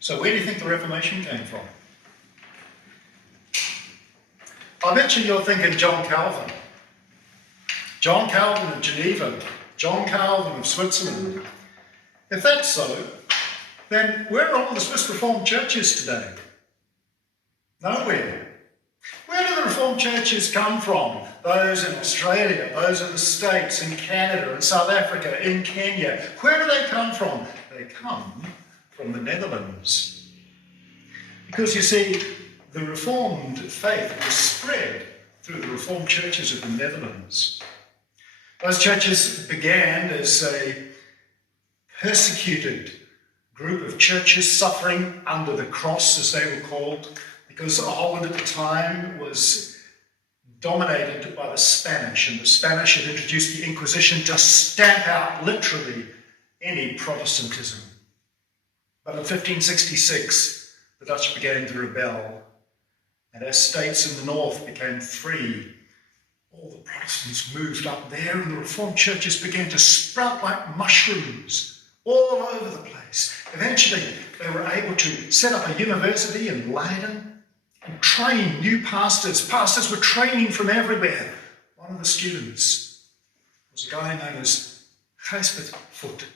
So where do you think the Reformation came from? I bet you're thinking John Calvin. John Calvin of Geneva, John Calvin of Switzerland. If that's so, then where are all the Swiss Reformed churches today? Nowhere. Where do the Reformed churches come from? Those in Australia, those in the States, in Canada, in South Africa, in Kenya. Where do they come from? They come from the Netherlands. Because you see, the Reformed faith was spread through the Reformed churches of the Netherlands. Those churches began as a persecuted group of churches suffering under the cross, as they were called, because Holland at the time was dominated by the Spanish, and the Spanish had introduced the Inquisition to stamp out literally any Protestantism. But in 1566, the Dutch began to rebel, and as states in the north became free, all the Protestants moved up there, and the Reformed churches began to sprout like mushrooms all over the place. Eventually, they were able to set up a university in Leiden and train new pastors. Pastors were training from everywhere. One of the students was a guy known as Gijsbert Voet,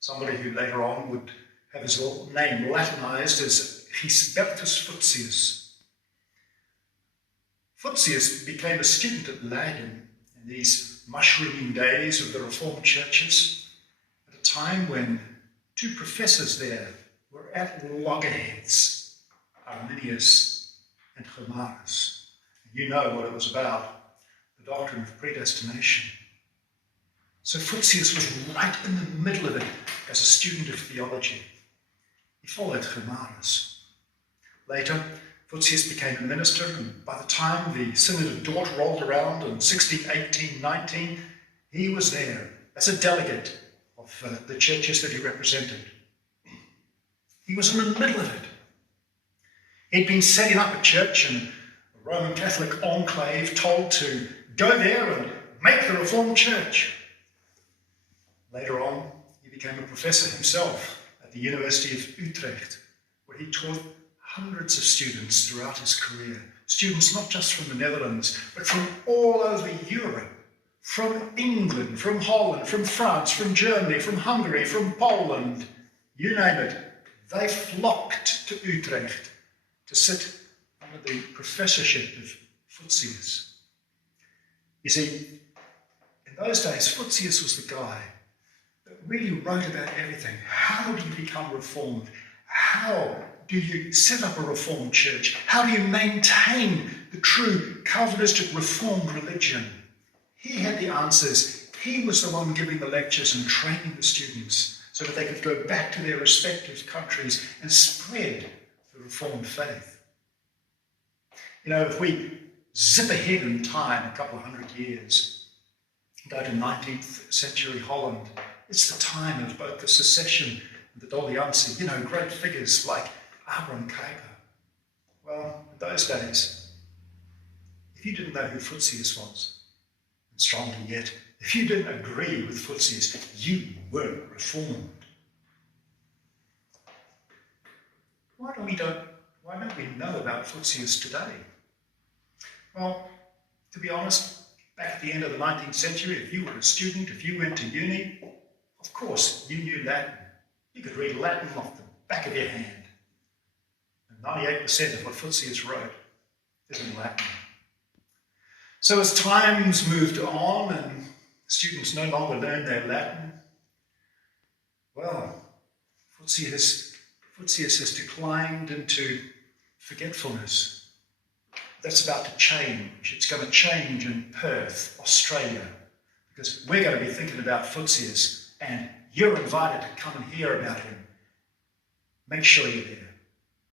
somebody who later on would have his name Latinized as Gijsbertus Voetius. Voetius became a student at Leiden in these mushrooming days of the Reformed churches, at a time when two professors there were at loggerheads, Arminius and Gomarus. You know what it was about, the doctrine of predestination. So Voetius was right in the middle of it as a student of theology. He followed Gomarus. Later, Voetius became a minister, and by the time the Synod of Dort rolled around in 1618-19, he was there as a delegate of the churches that he represented. He was in the middle of it. He'd been setting up a church in a Roman Catholic enclave, told to go there and make the Reformed church. Later on, he became a professor himself at the University of Utrecht, where he taught hundreds of students throughout his career. Students not just from the Netherlands, but from all over Europe, from England, from Holland, from France, from Germany, from Hungary, from Poland, you name it. They flocked to Utrecht to sit under the professorship of Voetius. You see, in those days, Voetius was the guy that really wrote about everything. How do you become reformed? How do you set up a reformed church? How do you maintain the true Calvinistic reformed religion? He had the answers. He was the one giving the lectures and training the students so that they could go back to their respective countries and spread the Reformed faith. You know, if we zip ahead in time a couple of hundred years, go to 19th century Holland, it's the time of both the secession and the Dolliancy, you know, great figures like Abraham Kuyper. Well, in those days, if you didn't know who Voetius was, and strongly yet, if you didn't agree with Voetius, you weren't reformed. Why don't we know about Voetius today? Well, to be honest, back at the end of the 19th century, if you were a student, if you went to uni, of course you knew Latin. You could read Latin off the back of your hand. And 98% of what Voetius wrote is in Latin. So as times moved on and students no longer learned their Latin, well, Voetius has declined into forgetfulness. That's about to change. It's going to change in Perth, Australia, because we're going to be thinking about Voetius, and you're invited to come and hear about him. Make sure you're there.